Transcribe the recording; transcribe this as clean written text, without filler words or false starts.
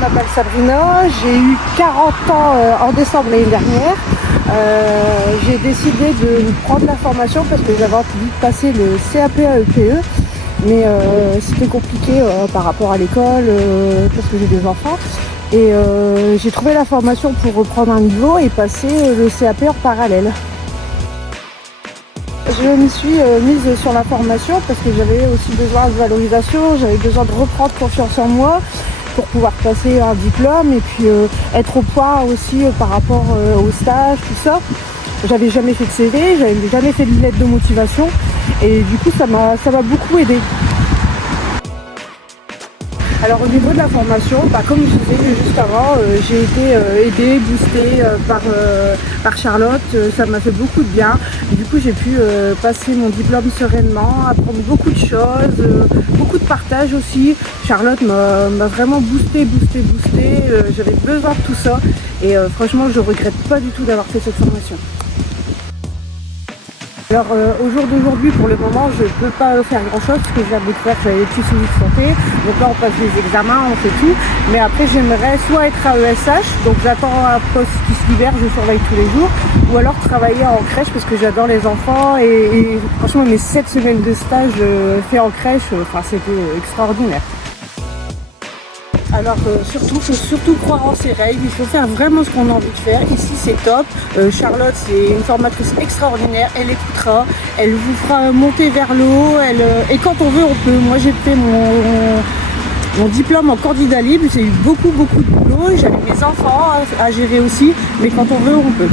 m'appelle Sabrina, j'ai eu 40 ans en décembre l'année dernière. J'ai décidé de prendre la formation parce que j'avais envie de passer le CAP-AEPE, mais c'était compliqué par rapport à l'école parce que j'ai des enfants. Et j'ai trouvé la formation pour reprendre un niveau et passer le CAP en parallèle. Je m'y suis mise sur la formation parce que j'avais aussi besoin de valorisation, j'avais besoin de reprendre confiance en moi pour pouvoir passer un diplôme et puis être au point aussi par rapport au stage, tout ça. J'avais jamais fait de CV, j'avais jamais fait de lettre de motivation et du coup ça m'a beaucoup aidé. Alors au niveau de la formation, comme je disais juste avant, j'ai été aidée, boostée par Charlotte, ça m'a fait beaucoup de bien. Du coup j'ai pu passer mon diplôme sereinement, apprendre beaucoup de choses, beaucoup de partage aussi. Charlotte m'a vraiment boostée, j'avais besoin de tout ça et franchement je regrette pas du tout d'avoir fait cette formation. Alors au jour d'aujourd'hui, pour le moment, je ne peux pas faire grand chose parce que je viens de découvrir que j'avais des petits soucis de santé. Donc là, on passe les examens, on fait tout. Mais après, j'aimerais soit être à ESH, donc j'attends un poste qui se libère, je surveille tous les jours, ou alors travailler en crèche parce que j'adore les enfants. Et franchement, mes 7 semaines de stage fait en crèche, c'était extraordinaire. Alors il faut surtout croire en ses règles, il faut faire vraiment ce qu'on a envie de faire. Ici c'est top, Charlotte c'est une formatrice extraordinaire, elle écoutera, elle vous fera monter vers le haut, et quand on veut on peut. Moi j'ai fait mon diplôme en candidat libre, j'ai eu beaucoup de boulot, j'avais mes enfants à gérer aussi, mais quand on veut on peut.